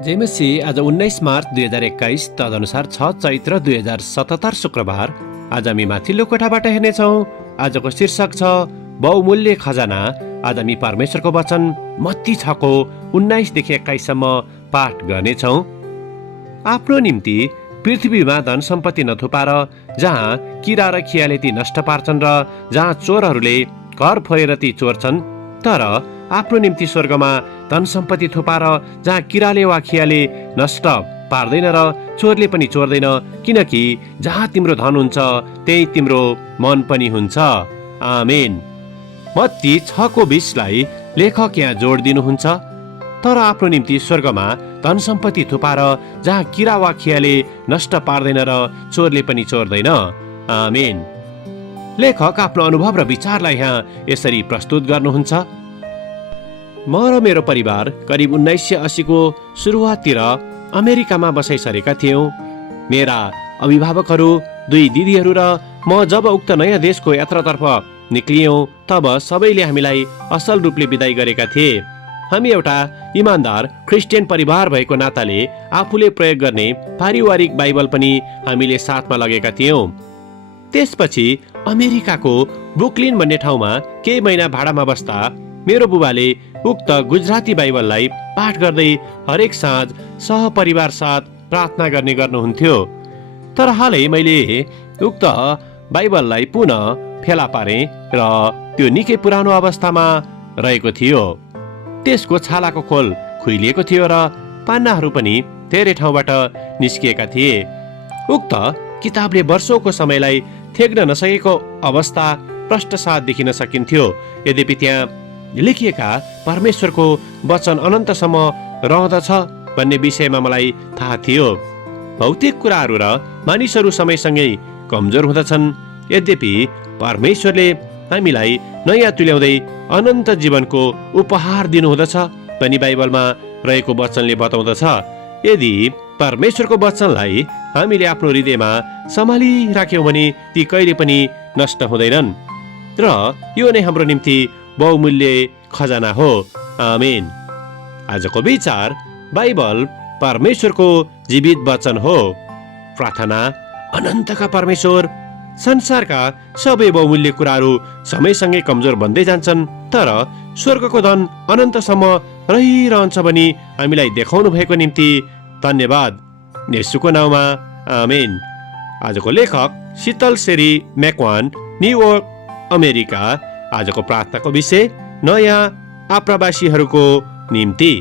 जेमसी आज 19 मार्च 2021 तदनुसार 6 चैत्र 2077 शुक्रबार। आज हामी माथिल्लो कोठाबाट हेर्नेछौँ। आजको शीर्षक छ बहुमूल्य खजाना। आज हामी परमेश्वरको वचन मत्ती 6को 19 देखि 21 सम्म पाठ गर्नेछौँ। आफ्नो निम्ति पृथ्वीमा धन सम्पत्ति नथुपार, जहाँ किरा र खियाले ती नष्ट पार्छन् र जहाँ चोरहरूले घर फोरेर ती चोर्छन्, तर आफ्नो निम्ति स्वर्गमा धन सम्पत्ति थुपार, जहाँ किराले वा खियाले नष्ट पार्दैन र चोरले पनि चोर्दैन, किनकि जहाँ तिम्रो धन हुन्छ त्यही तिम्रो मन पनि हुन्छ। आमेन। मत्ती 6को 20लाई लेखक यहाँ जोड दिनुहुन्छ। तर आफ्नो निम्ति स्वर्गमा धन सम्पत्ति थुपार, जहाँ किरा वा खियाले नष्ट पार्दैन र चोरले पनि चोर्दैन। आमेन। लेखक आफ्नो अनुभव र विचारलाई यहाँ यसरी प्रस्तुत गर्नुहुन्छ। म र मेरो परिवार करिब 1980 को सुरुवाततिर अमेरिकामा बसाइसरेका थियौँ। मेरा अभिभावकहरू, 2 दिदीहरू र म जब उक्त नयाँ देशको यात्रातर्फ निक्लियौँ, तब सबैले हामीलाई असल रूपले बिदाई गरेका थिए। हामी एउटा इमान्दार क्रिस्चियन परिवार भएको नाताले आफूले प्रयोग गर्ने पारिवारिक बाइबल पनि हामीले साथमा लगेका थियौँ। त्यसपछि अमेरिकाको ब्रुकलिन भन्ने ठाउँमा केही महिना भाडामा बस्दा मेरो बुबाले उक्त गुजराती बाइबललाई पाठ गर्दै हरेक साँझ सहपरिवार साथ प्रार्थना गर्ने गर्नुहुन्थ्यो। तर हालै मैले उक्त बाइबललाई पुनः फेला पारेँ र त्यो निकै पुरानो अवस्थामा रहेको थियो। त्यसको छालाको खोल खुइलिएको थियो र पान्नाहरू पनि धेरै ठाउँबाट निस्किएका थिए। उक्त किताबले वर्षौंको समयलाई थेग्न नसकेको अवस्था प्रष्टसाथ देखिन सकिन्थ्यो। यद्यपि त्यहाँ लेखिएका परमेश्वरको वचन अनन्तसम्म रहँदछ भन्ने विषयमा मलाई थाहा थियो। भौतिक कुराहरू र मानिसहरू समयसँगै कमजोर हुँदछन्, यद्यपि परमेश्वरले हामीलाई नयाँ तुल्याउँदै अनन्त जीवनको उपहार दिनुहुँदछ भनी बाइबलमा रहेको वचनले बताउँदछ। यदि परमेश्वरको वचनलाई हामीले आफ्नो हृदयमा सम्हालिराख्यौँ भने ती कहिले पनि नष्ट हुँदैनन् र यो नै हाम्रो निम्ति बहुमूल्य खजाना हो। आमेन। आजको विचार, बाइबल परमेश्वरको जीवित वचन हो। प्रार्थना। अनन्तका परमेश्वर, संसारका सबै बहुमूल्य कुराहरू समयसँगै कमजोर बन्दै जान्छन्, तर स्वर्गको धन अनन्तसम्म रहिरहन्छ भनी हामीलाई देखाउनु भएको निम्ति धन्यवाद। येशूको नाउँमा आमेन। आजको लेखक शीतल सेरी मैक्वान, न्युयोर्क, अमेरिका। आजको प्रार्थनाको विषय, नयाँ आप्रवासीहरूको निम्ति।